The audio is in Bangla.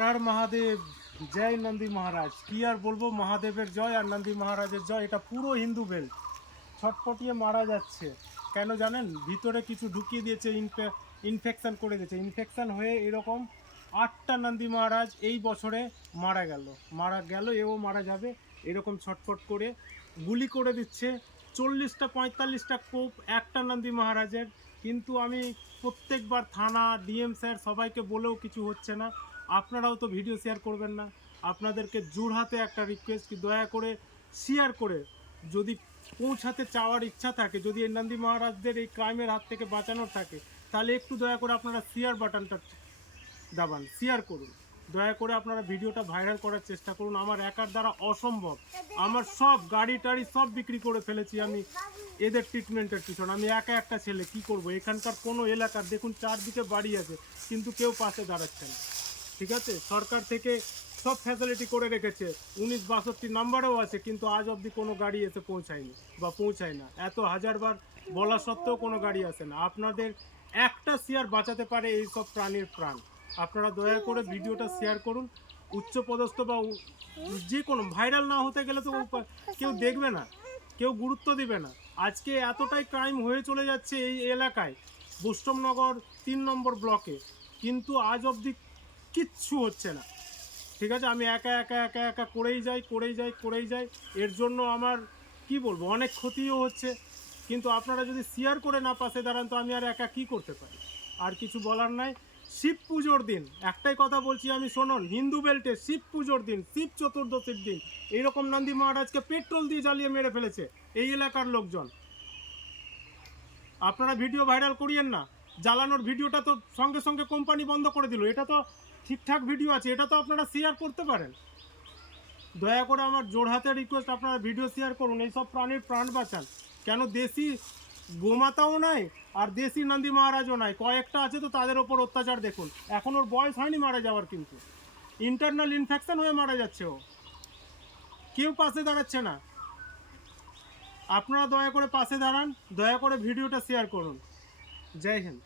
হর মহাদেব, জয় নন্দী মহারাজ। কি আর বলব, মহাদেবের জয় আর নন্দী মহারাজের জয়, এটা পুরো হিন্দু বেল্ট ছটপটিয়ে মারা যাচ্ছে। কেন জানেন? ভিতরে কিছু ঢুকিয়ে দিয়েছে ইনফেকশন করে দিয়েছে। ইনফেকশন হয়ে এরকম আটটা নন্দী মহারাজ এই বছরে মারা গেল। মারা গেল, এও মারা যাবে, এরকম ছটফট করে গুলি করে দিচ্ছে। চল্লিশটা, পঁয়তাল্লিশটা কোপ একটা নন্দী মহারাজের। কিন্তু আমি প্রত্যেকবার থানা ডিএম স্যার সবাইকে বলেও কিছু হচ্ছে না। আপনারাও তো ভিডিও শেয়ার করবেন না। আপনাদেরকে জোরহাতে একটা রিকোয়েস্ট কি দয়া করে শেয়ার করে। যদি পৌঁছাতে চাওয়ার ইচ্ছা থাকে, যদি এই নন্দী মহারাজদের এই ক্রাইমের হাত থেকে বাঁচানোর থাকে, তাহলে একটু দয়া করে আপনারা শেয়ার বাটনটা দাবান শেয়ার করুন। দয়া করে আপনারা ভিডিওটা ভাইরাল করার চেষ্টা করুন। আমার একার দ্বারা অসম্ভব। আমার সব গাড়ি টাড়ি সব বিক্রি করে ফেলেছি আমি এদের ট্রিটমেন্টের পিছনে। আমি একা একটা ছেলে, কি করব? এখানকার কোনো এলাকার, দেখুন চারদিকে বাড়ি আছে, কিন্তু কেউ পাশে দাঁড়াচ্ছে না। ঠিক আছে? সরকার থেকে সব ফ্যাসিলিটি করে রেখেছে। উনিশ বাষট্টি নাম্বারও আছে, কিন্তু আজ অবধি কোনো গাড়ি এসে পৌঁছায়নি বা পৌঁছায় না। এত হাজারবার বলা সত্ত্বেও কোনো গাড়ি আসে না। আপনাদের একটা শেয়ার বাঁচাতে পারে এই সব প্রাণীর প্রাণ। আপনারা দয়া করে ভিডিওটা শেয়ার করুন। উচ্চপদস্থ বা যে কোনো ভাইরাল না হতে গেলে তো কেউ দেখবে না। কেউ গুরুত্ব দিবে না। আজকে এতটাই ক্রাইম হয়ে চলে যাচ্ছে এই এলাকায়। বুষ্টমনগর তিন নম্বর ব্লকে কিন্তু আজ অবধি কিচ্ছু হচ্ছে না। ঠিক আছে? আমি একা একা একা একা করেই যাই করেই যাই করেই যাই। এর জন্য আমার, কি বলব, অনেক ক্ষতিও হচ্ছে। কিন্তু আপনারা যদি শেয়ার করে না পাশে দাঁড়ান, তো আমি আর একা কি করতে পারি? আর কিছু বলার নাই। শিব পুজোর দিন, একটাই কথা বলছি আমি, শোনুন, হিন্দু বেল্টে শিব পুজোর দিন, শিব চতুর্দশীর দিন, এইরকম নন্দী মহারাজকে পেট্রোল দিয়ে জ্বালিয়ে মেরে ফেলেছে এই এলাকার লোকজন। আপনারা ভিডিও ভাইরাল করিয়েন না। জ্বালানোর ভিডিওটা তো সঙ্গে সঙ্গে কোম্পানি বন্ধ করে দিল। এটা তো ঠিকঠাক ভিডিও আছে, এটা তো আপনারা শেয়ার করতে পারেন। দয়া করে আমার জোড়হাতে রিকোয়েস্ট আপনারা ভিডিও শেয়ার করুন। এইসব প্রাণীর প্রাণ বাঁচান। কেন দেশি গোমাতাও নাই, আর দেশি নন্দী মহারাজও নাই? কয়েকটা আছে তো তাদের ওপর অত্যাচার দেখুন। এখন ওর বয়স হয়নি মারা যাওয়ার কিন্তু। ইন্টারনাল ইনফেকশন হয়ে মারা যাচ্ছে ও। কেউ পাশে দাঁড়াচ্ছে না। আপনারা দয়া করে পাশে দাঁড়ান, দয়া করে ভিডিওটা শেয়ার করুন। জয় হিন্দ।